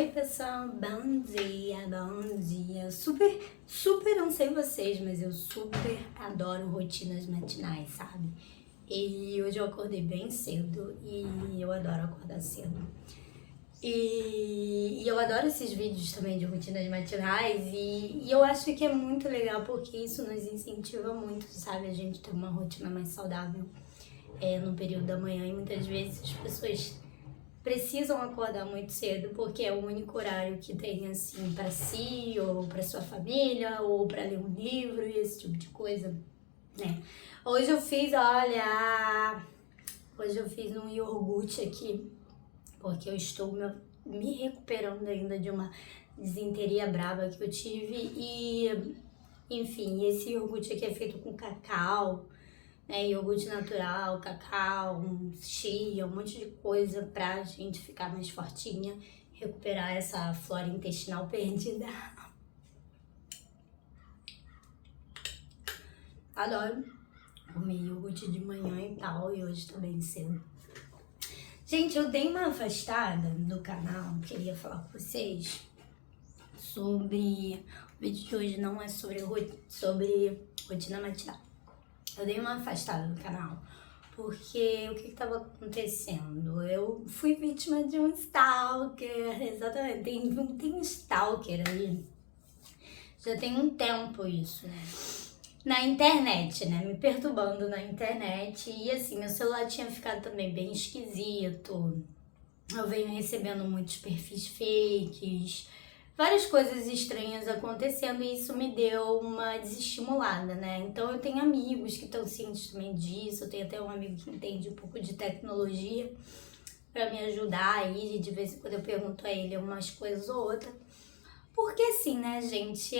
Oi pessoal, bom dia, bom dia. Super não sei vocês, mas eu super adoro rotinas matinais, sabe? E hoje eu acordei bem cedo e eu adoro acordar cedo. E eu adoro esses vídeos também de rotinas matinais e eu acho que é muito legal porque isso nos incentiva muito, sabe? A gente ter uma rotina mais saudável no período da manhã e muitas vezes as pessoas precisam acordar muito cedo porque é o único horário que tem assim para si ou para sua família ou para ler um livro e esse tipo de coisa, né? Hoje eu fiz, olha, hoje eu fiz um iogurte aqui porque eu estou me recuperando ainda de uma disenteria braba que eu tive e, enfim, esse iogurte aqui é feito com cacau, iogurte natural, cacau, chia, um monte de coisa pra gente ficar mais fortinha, recuperar essa flora intestinal perdida. Adoro comer iogurte de manhã e tal, e hoje também cedo. Gente, eu dei uma afastada no canal, queria falar com vocês sobre... O vídeo de hoje não é sobre rotina matinal. Eu dei uma afastada do canal, porque o que estava acontecendo? Eu fui vítima de um stalker, exatamente, tem um stalker aí, já tem um tempo isso, né? Na internet, né? Me perturbando na internet, e assim, meu celular tinha ficado também bem esquisito, eu venho recebendo muitos perfis fakes, várias coisas estranhas acontecendo e isso me deu uma desestimulada, né? Então eu tenho amigos que estão cientes também disso, eu tenho até um amigo que entende um pouco de tecnologia pra me ajudar aí, de vez em quando eu pergunto a ele umas coisas ou outra. Porque assim, né, gente,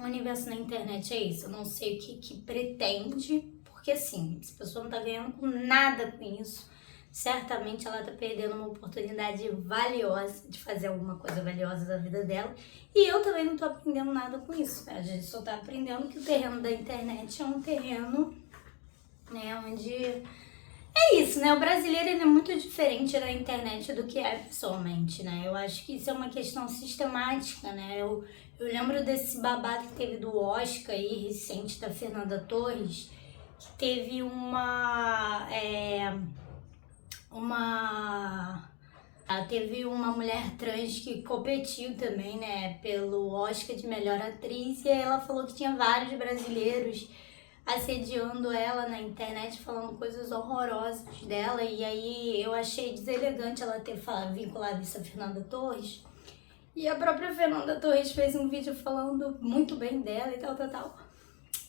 o universo na internet é isso, eu não sei o que pretende, porque assim, se a pessoa não tá ganhando com nada com isso, certamente ela tá perdendo uma oportunidade valiosa de fazer alguma coisa valiosa da vida dela. E eu também não tô aprendendo nada com isso, né? A gente só tá aprendendo que o terreno da internet é um terreno, né, onde... É isso, né? O brasileiro ele é muito diferente da internet do que é pessoalmente, né? Eu acho que isso é uma questão sistemática, né? Eu lembro desse babado que teve do Oscar aí, recente, da Fernanda Torres, que teve teve uma mulher trans que competiu também, né, pelo Oscar de melhor atriz, e aí ela falou que tinha vários brasileiros assediando ela na internet, falando coisas horrorosas dela, e aí eu achei deselegante ela ter vinculado isso a Fernanda Torres, e a própria Fernanda Torres fez um vídeo falando muito bem dela e tal.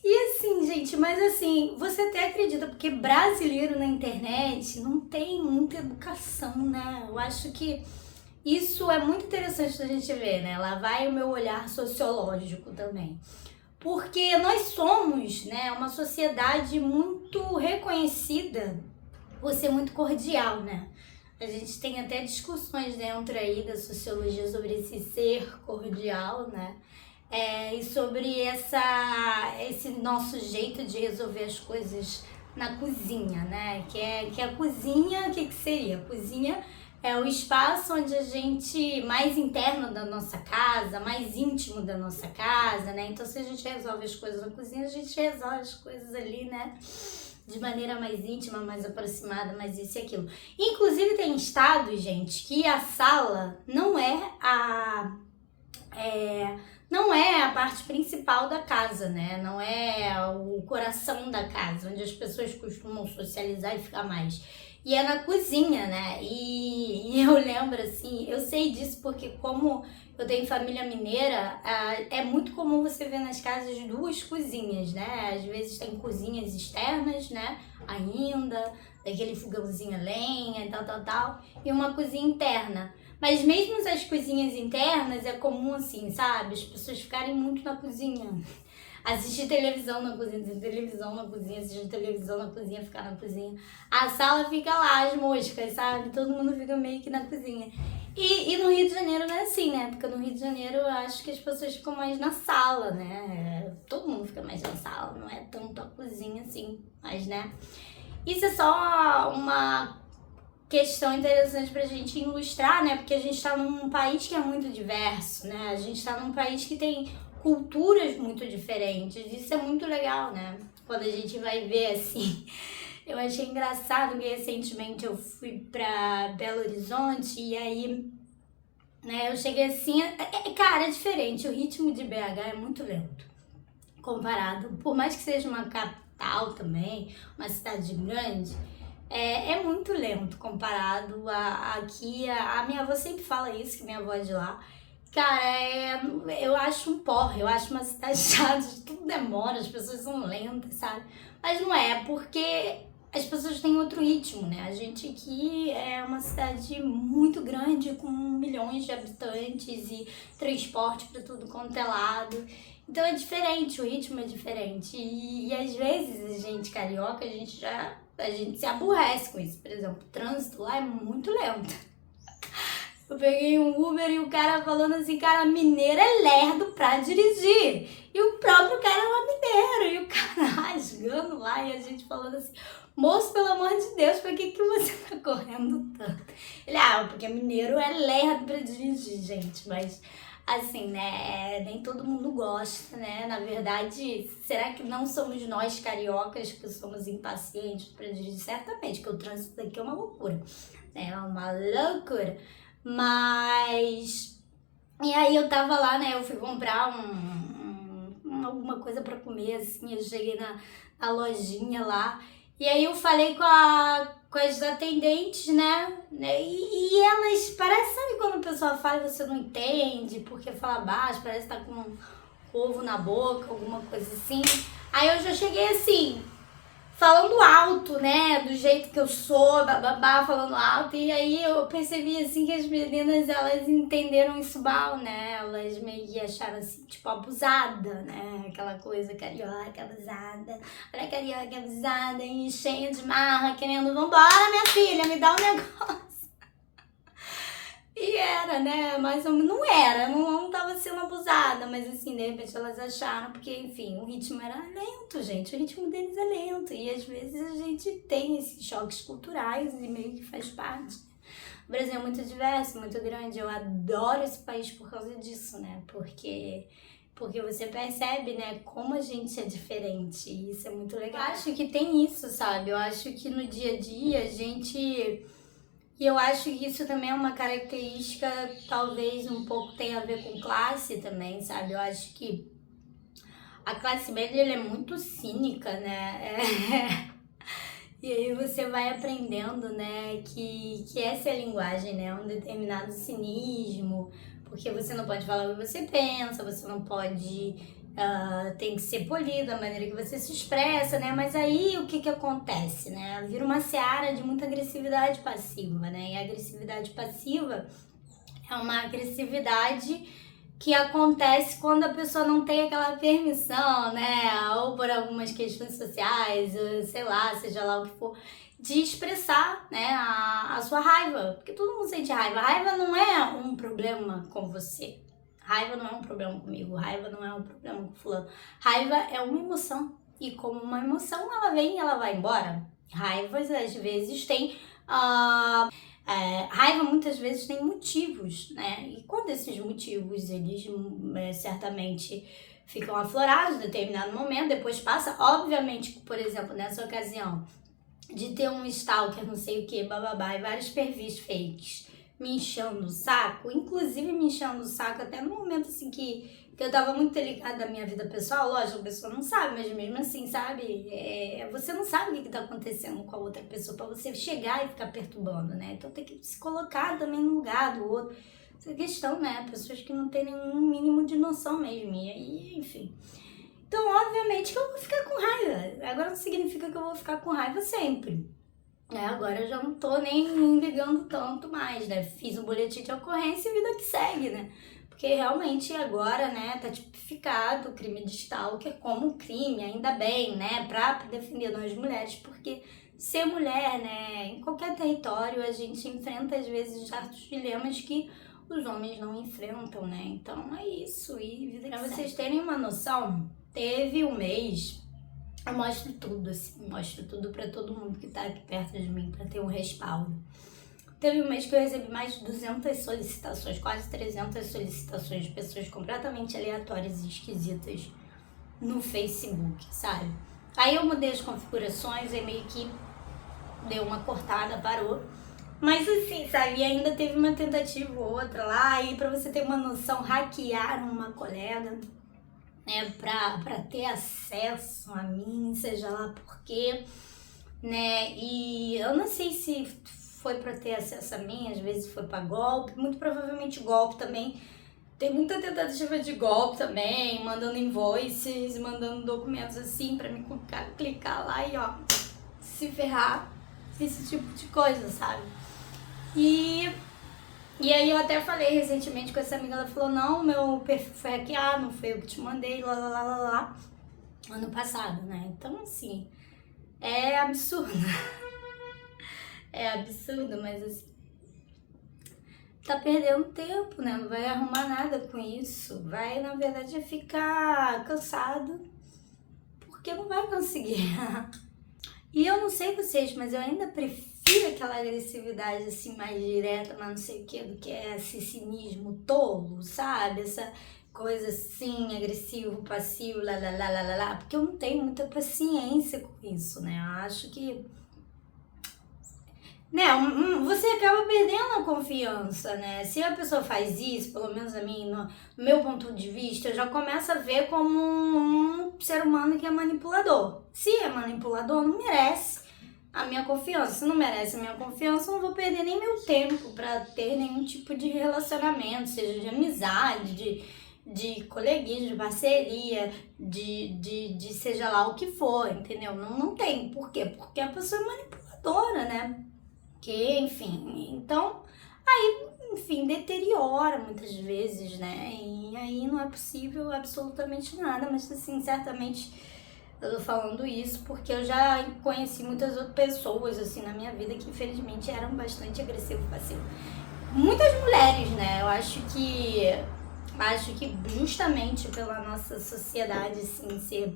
E assim, gente, mas assim, você até acredita, porque brasileiro na internet não tem muita educação, né? Eu acho que isso é muito interessante da gente ver, né? Lá vai o meu olhar sociológico também. Porque nós somos, né, uma sociedade muito reconhecida por ser muito cordial, né? A gente tem até discussões dentro aí da sociologia sobre esse ser cordial, né? E sobre esse nosso jeito de resolver as coisas na cozinha, né? Que a cozinha, o que seria? A cozinha é o espaço onde a gente, mais interno da nossa casa, mais íntimo da nossa casa, né? Então, se a gente resolve as coisas na cozinha, a gente resolve as coisas ali, né? De maneira mais íntima, mais aproximada, mais isso e aquilo. Inclusive, tem estados, gente, que a sala não é a parte principal da casa, né? Não é o coração da casa, onde as pessoas costumam socializar e ficar mais. E é na cozinha, né? E eu lembro, assim, eu sei disso porque como eu tenho família mineira, é muito comum você ver nas casas duas cozinhas, né? Às vezes tem cozinhas externas, né? Ainda, daquele fogãozinho a lenha e tal, e uma cozinha interna. Mas mesmo as cozinhas internas é comum assim, sabe? As pessoas ficarem muito na cozinha. Assistir televisão na cozinha, assistir televisão na cozinha, assistir televisão na cozinha, ficar na cozinha. A sala fica lá, as moscas, sabe? Todo mundo fica meio que na cozinha. E no Rio de Janeiro não é assim, né? Porque no Rio de Janeiro eu acho que as pessoas ficam mais na sala, né? Todo mundo fica mais na sala, não é tanto a cozinha assim, mas né? Isso é só uma questão interessante pra gente ilustrar, né? Porque a gente tá num país que é muito diverso, né? A gente tá num país que tem culturas muito diferentes. Isso é muito legal, né? Quando a gente vai ver assim. Eu achei engraçado que recentemente eu fui pra Belo Horizonte e aí, né, eu cheguei assim. Cara, é diferente. O ritmo de BH é muito lento comparado, por mais que seja uma capital também, uma cidade grande. É muito lento comparado a aqui. A minha avó sempre fala isso, que minha avó é de lá. Cara, eu acho um porre, eu acho uma cidade chata, tudo demora, as pessoas são lentas, sabe? Mas não é, porque as pessoas têm outro ritmo, né? A gente aqui é uma cidade muito grande, com milhões de habitantes e transporte para tudo quanto é lado. Então é diferente, o ritmo é diferente. E às vezes a gente carioca, a gente se aborrece com isso. Por exemplo, o trânsito lá é muito lento. Eu peguei um Uber e o cara falando assim, cara, mineiro é lerdo pra dirigir. E o próprio cara era mineiro. E o cara rasgando lá e a gente falando assim, moço, pelo amor de Deus, por que você tá correndo tanto? Ele, porque mineiro é lerdo pra dirigir, gente. Mas assim, né, nem todo mundo gosta, né? Na verdade, será que não somos nós cariocas que somos impacientes pra dirigir? Certamente, que o trânsito daqui é uma loucura. É uma loucura. Mas. E aí eu tava lá, né? Eu fui comprar alguma coisa pra comer, assim. Eu cheguei na lojinha lá. E aí eu falei com as atendentes, né? E elas, parece, sabe quando a pessoa fala e você não entende, porque fala baixo, parece que tá com um ovo na boca, alguma coisa assim. Aí eu já cheguei assim, falando alto, né, do jeito que eu sou, bababá, falando alto, e aí eu percebi, assim, que as meninas, elas entenderam isso mal, né, elas meio que acharam, assim, tipo, abusada, né, aquela coisa carioca, abusada, olha a carioca abusada, e cheia de marra, querendo, vambora, minha filha, me dá um negócio. E era, né? Mas não era, não tava sendo abusada, mas assim, de repente elas acharam, porque, enfim, o ritmo era lento, gente. O ritmo deles é lento. E às vezes a gente tem esses choques culturais e meio que faz parte. O Brasil é muito diverso, muito grande. Eu adoro esse país por causa disso, né? Porque você percebe, né, como a gente é diferente. E isso é muito legal. Eu acho que tem isso, sabe? Eu acho que no dia a dia a gente. E eu acho que isso também é uma característica, talvez um pouco tenha a ver com classe também, sabe? Eu acho que a classe média ela é muito cínica, né? E aí você vai aprendendo, né, que essa é a linguagem, né? Um determinado cinismo, porque você não pode falar o que você pensa, você não pode. Tem que ser polido a maneira que você se expressa, né? Mas aí o que acontece, né? Vira uma seara de muita agressividade passiva, né? E a agressividade passiva é uma agressividade que acontece quando a pessoa não tem aquela permissão, né? Ou por algumas questões sociais, ou sei lá, seja lá o que for, de expressar, né, a sua raiva. Porque todo mundo sente raiva. Raiva não é um problema com você. Raiva não é um problema comigo. Raiva não é um problema com fulano. Raiva é uma emoção. E como uma emoção, ela vem e ela vai embora. Raivas, às vezes, tem... raiva muitas vezes tem motivos, né? E quando esses motivos, eles certamente ficam aflorados em determinado momento, depois passa, obviamente, por exemplo, nessa ocasião, de ter um stalker, não sei o que, bababá, e vários perfis fakes me enchendo o saco, inclusive me enchendo o saco até no momento assim que eu tava muito delicada da minha vida pessoal. Lógico, a pessoa não sabe, mas mesmo assim, sabe, você não sabe o que tá acontecendo com a outra pessoa pra você chegar e ficar perturbando, né? Então tem que se colocar também no lugar do outro. Essa questão, né? Pessoas que não têm nenhum mínimo de noção mesmo, e aí, enfim. Então, obviamente que eu vou ficar com raiva. Agora não significa que eu vou ficar com raiva sempre. Agora eu já não tô nem ligando tanto mais, né? Fiz um boletim de ocorrência e vida que segue, né? Porque realmente agora, né, tá tipificado o crime de stalker como crime, ainda bem, né? Pra defender nós mulheres, porque ser mulher, né, em qualquer território a gente enfrenta às vezes certos dilemas que os homens não enfrentam, né? Então é isso. E vida que segue. Pra vocês terem uma noção, teve um mês. Eu mostro tudo, assim, mostro tudo pra todo mundo que tá aqui perto de mim, pra ter um respaldo. Teve um mês que eu recebi mais de 200 solicitações, quase 300 solicitações de pessoas completamente aleatórias e esquisitas no Facebook, sabe? Aí eu mudei as configurações e meio que deu uma cortada, parou. Mas assim, sabe, e ainda teve uma tentativa ou outra lá, e pra você ter uma noção, hackearam uma colega, né, pra ter acesso a mim, seja lá por quê, né, e eu não sei se foi pra ter acesso a mim, às vezes foi pra golpe, muito provavelmente golpe também. Tem muita tentativa de golpe também, mandando invoices, mandando documentos assim pra me clicar lá e ó, se ferrar, esse tipo de coisa, sabe? E aí eu até falei recentemente com essa amiga, ela falou, não, meu perfil foi hackeado, não foi eu que te mandei, lá, ano passado, né? Então, assim, é absurdo. É absurdo, mas assim, tá perdendo tempo, né? Não vai arrumar nada com isso. Vai, na verdade, ficar cansado, porque não vai conseguir. E eu não sei vocês, mas eu ainda prefiro aquela agressividade assim mais direta, mas não sei o que, do que é esse cinismo tolo, sabe? Essa coisa assim, agressivo, passivo, lá, porque eu não tenho muita paciência com isso, né? Eu acho que, né, você acaba perdendo a confiança, né? Se a pessoa faz isso, pelo menos a mim, no meu ponto de vista, eu já começo a ver como um ser humano que é manipulador. Se é manipulador, não merece a minha confiança. Se não merece a minha confiança, eu não vou perder nem meu tempo pra ter nenhum tipo de relacionamento, seja de amizade, de coleguismo, de parceria, de seja lá o que for, entendeu? Não tem. Por quê? Porque a pessoa é manipuladora, né? Que, enfim, então, aí, enfim, deteriora muitas vezes, né? E aí não é possível absolutamente nada, mas assim, certamente eu tô falando isso porque eu já conheci muitas outras pessoas, assim, na minha vida que infelizmente eram bastante agressivos, passivos. Muitas mulheres, né? Eu acho que justamente pela nossa sociedade, assim, ser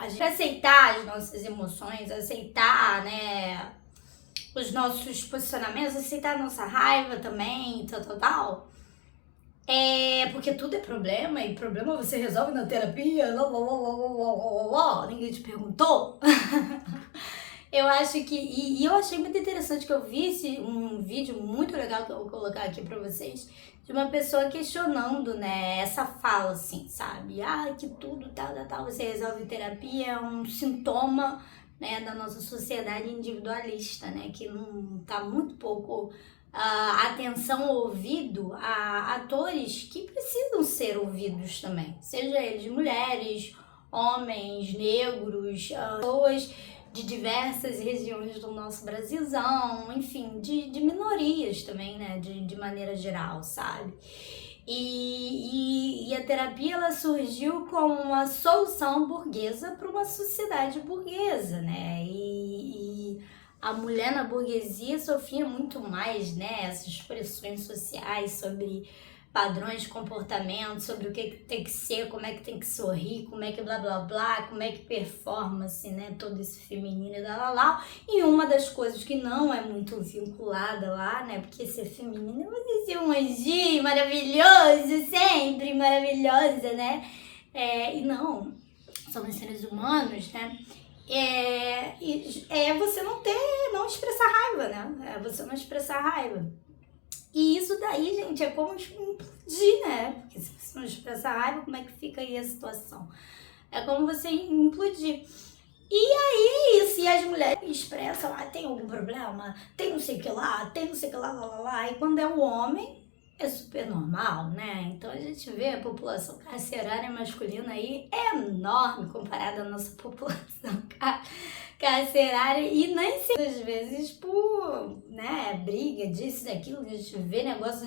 a gente aceitar as nossas emoções, aceitar, né, os nossos posicionamentos, aceitar a nossa raiva também, tal. Porque tudo é problema, e problema você resolve na terapia, ninguém te perguntou. Eu acho que, e eu achei muito interessante que eu vi um vídeo muito legal que eu vou colocar aqui pra vocês, de uma pessoa questionando, né, essa fala assim, sabe? Que tudo, tal, você resolve terapia, é um sintoma, né, da nossa sociedade individualista, né, que não tá muito pouco atenção ou ouvido a atores que precisam ser ouvidos também, seja eles mulheres, homens, negros, pessoas de diversas regiões do nosso Brasilzão, enfim, de minorias também, né, de maneira geral, sabe? E a terapia, ela surgiu como uma solução burguesa para uma sociedade burguesa, né? E a mulher na burguesia sofria muito mais, né? Essas pressões sociais sobre padrões de comportamento, sobre o que tem que ser, como é que tem que sorrir, como é que blá blá blá, como é que performance, né, todo esse feminino e lá. E uma das coisas que não é muito vinculada lá, né, porque ser feminino é ser um anjinho maravilhoso, sempre maravilhosa, né, e não, somos seres humanos, né, você não expressar raiva, né, você não expressar raiva. E isso daí, gente, é como implodir, né? Porque se você não expressar raiva, como é que fica aí a situação? É como você implodir. E aí, se as mulheres expressam, tem algum problema, tem não sei o que lá, tem não sei o que lá. E quando é o homem, é super normal, né? Então a gente vê a população carcerária masculina aí é enorme comparada à nossa população carcerária, e nem sei, às vezes, por, né, briga disso, daquilo, a gente vê negócio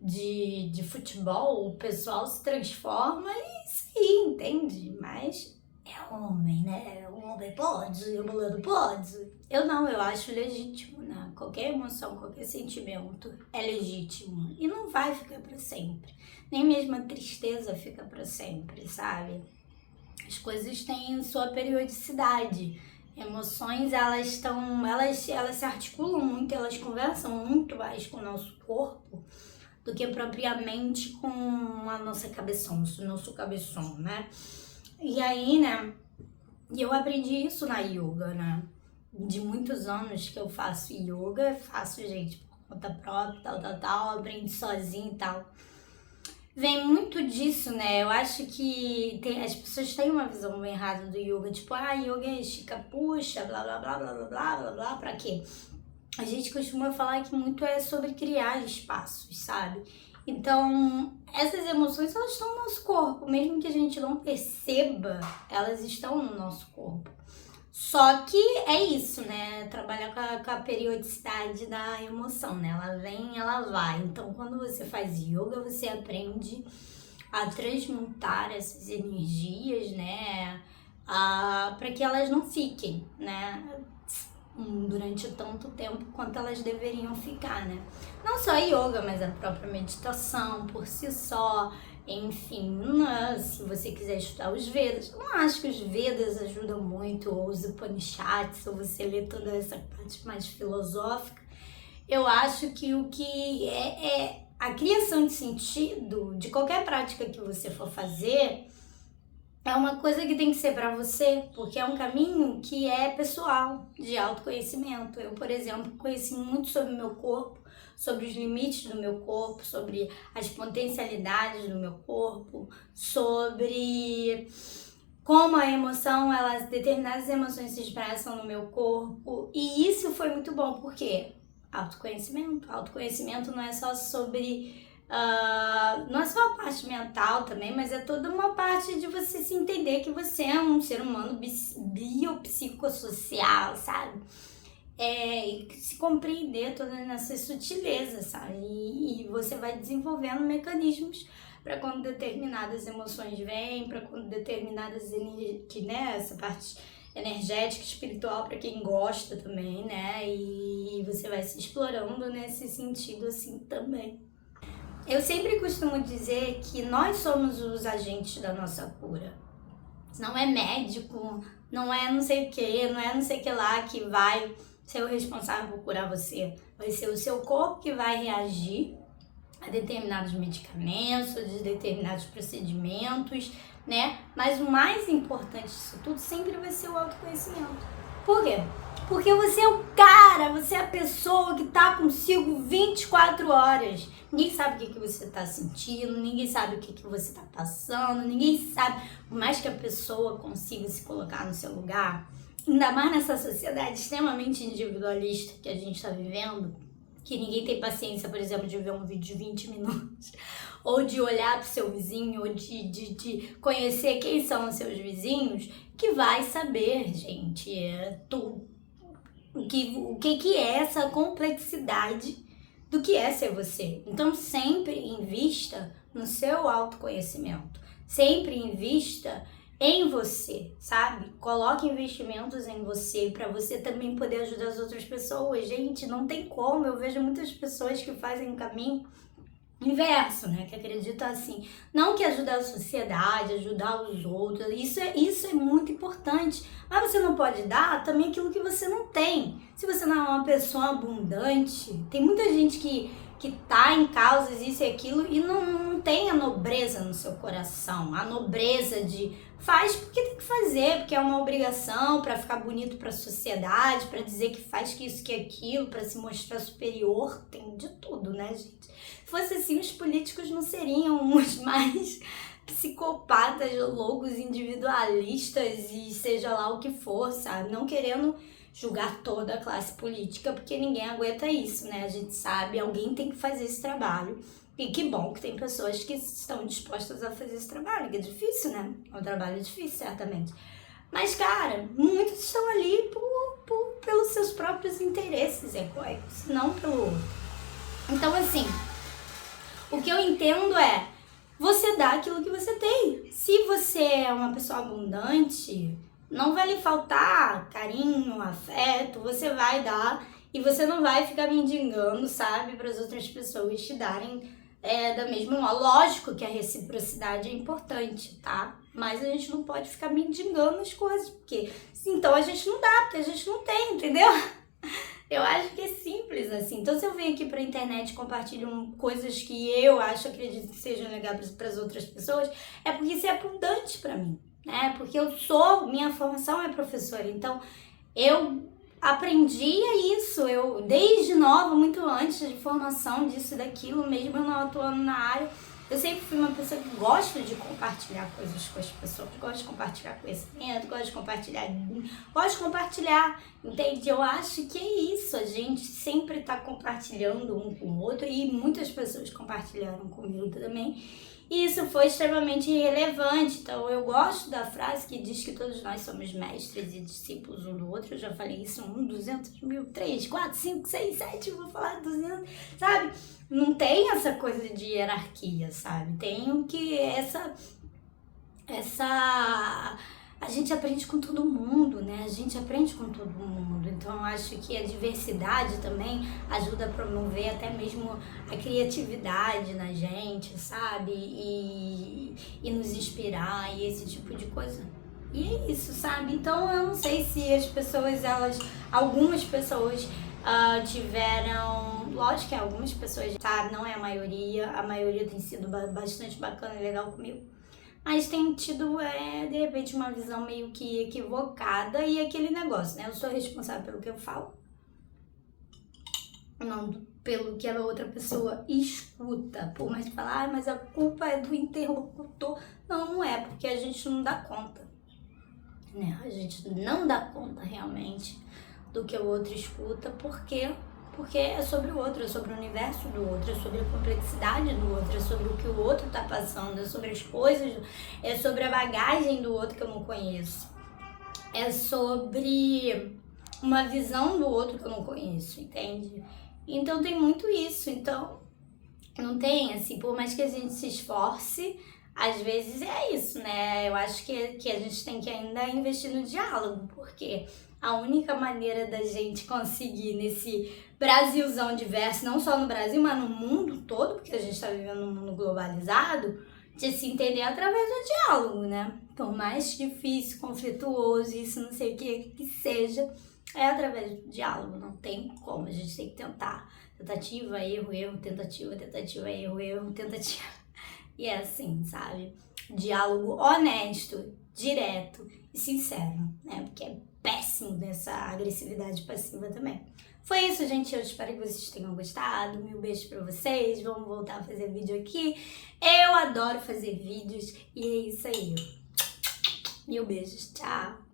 de futebol, o pessoal se transforma e isso aí, entende? Mas é homem, né? O homem pode, o mulher não pode. Eu acho legítimo, né? Qualquer emoção, qualquer sentimento é legítimo e não vai ficar pra sempre. Nem mesmo a tristeza fica pra sempre, sabe? As coisas têm sua periodicidade. Emoções, elas se articulam muito, elas conversam muito mais com o nosso corpo do que propriamente com a nossa cabeção, o nosso cabeção, né? E aí, né, eu aprendi isso na yoga, né? De muitos anos que eu faço yoga, faço, gente, por conta própria, tal, aprendi sozinha e tal. Vem muito disso, né? Eu acho que as pessoas têm uma visão bem errada do yoga, tipo, yoga é estica, puxa, blá, blá, blá, blá, blá, blá, blá, blá, pra quê? A gente costuma falar que muito é sobre criar espaços, sabe? Então, essas emoções, elas estão no nosso corpo, mesmo que a gente não perceba, elas estão no nosso corpo. Só que é isso, né? Trabalhar com a periodicidade da emoção, né? Ela vem, ela vai. Então, quando você faz yoga, você aprende a transmutar essas energias, né? Para que elas não fiquem, né? Durante tanto tempo quanto elas deveriam ficar, né? Não só a yoga, mas a própria meditação por si só. Enfim, se você quiser estudar os Vedas, eu não acho que os Vedas ajudam muito, ou os Upanishads, ou você lê toda essa parte mais filosófica. Eu acho que o que é a criação de sentido de qualquer prática que você for fazer é uma coisa que tem que ser para você, porque é um caminho que é pessoal, de autoconhecimento. Eu, por exemplo, conheci muito sobre o meu corpo, sobre os limites do meu corpo, sobre as potencialidades do meu corpo, sobre como a emoção, determinadas emoções se expressam no meu corpo. E isso foi muito bom, porque autoconhecimento. Autoconhecimento não é só sobre... não é só a parte mental também, mas é toda uma parte de você se entender que você é um ser humano biopsicossocial, sabe? E se compreender todas essas sutilezas, sabe? E você vai desenvolvendo mecanismos para quando determinadas emoções vêm, para quando determinadas energias, né? Essa parte energética, espiritual, para quem gosta também, né? E você vai se explorando nesse sentido assim também. Eu sempre costumo dizer que nós somos os agentes da nossa cura. Não é médico, não é não sei o que, não é não sei o que lá que vai ser o responsável por curar você. Vai ser o seu corpo que vai reagir a determinados medicamentos, a determinados procedimentos, né? Mas o mais importante disso tudo sempre vai ser o autoconhecimento. Por quê? Porque você é o cara, você é a pessoa que tá consigo 24 horas. Ninguém sabe o que você tá sentindo, ninguém sabe o que você tá passando, ninguém sabe. Por mais que a pessoa consiga se colocar no seu lugar, ainda mais nessa sociedade extremamente individualista que a gente tá vivendo, que ninguém tem paciência, por exemplo, de ver um vídeo de 20 minutos, ou de olhar pro seu vizinho, ou de conhecer quem são os seus vizinhos, que vai saber, gente, o que é essa complexidade do que é ser você. Então, sempre invista no seu autoconhecimento. Sempre invista em você, sabe? Coloque investimentos em você para você também poder ajudar as outras pessoas. Gente, não tem como. Eu vejo muitas pessoas que fazem o caminho inverso, né? Que acreditam assim, não que ajudar a sociedade, ajudar os outros, isso é muito importante. Mas você não pode dar também aquilo que você não tem. Se você não é uma pessoa abundante, tem muita gente que tá em causas, isso e aquilo, e não tem a nobreza no seu coração, a nobreza de faz porque tem que fazer, porque é uma obrigação para ficar bonito para a sociedade, para dizer que faz que isso, que aquilo, para se mostrar superior, tem de tudo, né, gente? Se fosse assim, os políticos não seriam os mais psicopatas, loucos, individualistas e seja lá o que for, sabe? Não querendo julgar toda a classe política, porque ninguém aguenta isso, né? A gente sabe, alguém tem que fazer esse trabalho. E que bom que tem pessoas que estão dispostas a fazer esse trabalho, que é difícil, né? É um trabalho difícil, certamente. Mas, cara, muitos estão ali pelos seus próprios interesses egóicos, não pelo outro. Então, assim, o que eu entendo é, você dá aquilo que você tem. Se você é uma pessoa abundante, não vai lhe faltar carinho, afeto, você vai dar e você não vai ficar mendigando, sabe, para as outras pessoas te darem da mesma modo. Lógico que a reciprocidade é importante, tá? Mas a gente não pode ficar mendigando as coisas, porque então a gente não dá, porque a gente não tem, entendeu? Eu acho que é simples assim. Então, se eu venho aqui pra internet e compartilho coisas que eu acredito que sejam legais para as outras pessoas, é porque isso é abundante pra mim, né? Porque minha formação é professora, então eu aprendia isso, eu desde nova, muito antes de formação disso e daquilo, mesmo eu não atuando na área, eu sempre fui uma pessoa que gosta de compartilhar coisas com as pessoas, gosto de compartilhar conhecimento, gosto de compartilhar, entende? Eu acho que é isso, a gente sempre tá compartilhando um com o outro e muitas pessoas compartilharam comigo também. E isso foi extremamente relevante. Então, eu gosto da frase que diz que todos nós somos mestres e discípulos um do outro. Eu já falei isso 200 mil, 3, 4, 5, 6, 7, vou falar 200, sabe? Não tem essa coisa de hierarquia, sabe? Tem o que a gente aprende com todo mundo, né? A gente aprende com todo mundo. Então, eu acho que a diversidade também ajuda a promover até mesmo a criatividade na gente, sabe? E nos inspirar e esse tipo de coisa. E é isso, sabe? Então, eu não sei se as pessoas, algumas pessoas tiveram... Lógico que algumas pessoas, sabe? Não é a maioria tem sido bastante bacana e legal comigo. Mas tem tido, de repente, uma visão meio que equivocada e aquele negócio, né? Eu sou responsável pelo que eu falo, não pelo que a outra pessoa escuta. Por mais que falar, mas a culpa é do interlocutor. Não, não é, porque a gente não dá conta, né? A gente não dá conta realmente do que o outro escuta, porque é sobre o outro, é sobre o universo do outro, é sobre a complexidade do outro, é sobre o que o outro tá passando, é sobre as coisas, é sobre a bagagem do outro que eu não conheço, é sobre uma visão do outro que eu não conheço, entende? Então tem muito isso, então não tem, assim, por mais que a gente se esforce, às vezes é isso, né? Eu acho que a gente tem que ainda investir no diálogo, porque a única maneira da gente conseguir nesse Brasilzão diverso, não só no Brasil, mas no mundo todo, porque a gente está vivendo num mundo globalizado, de se entender através do diálogo, né? Por mais difícil, conflituoso, isso não sei o que seja, é através do diálogo, não tem como, a gente tem que tentar. Tentativa, erro, erro, tentativa, erro, erro, tentativa. E é assim, sabe? Diálogo honesto, direto e sincero, né? Porque é péssimo nessa agressividade passiva também. Foi isso, gente. Eu espero que vocês tenham gostado. Mil beijos pra vocês. Vamos voltar a fazer vídeo aqui. Eu adoro fazer vídeos. E é isso aí. Mil beijos. Tchau.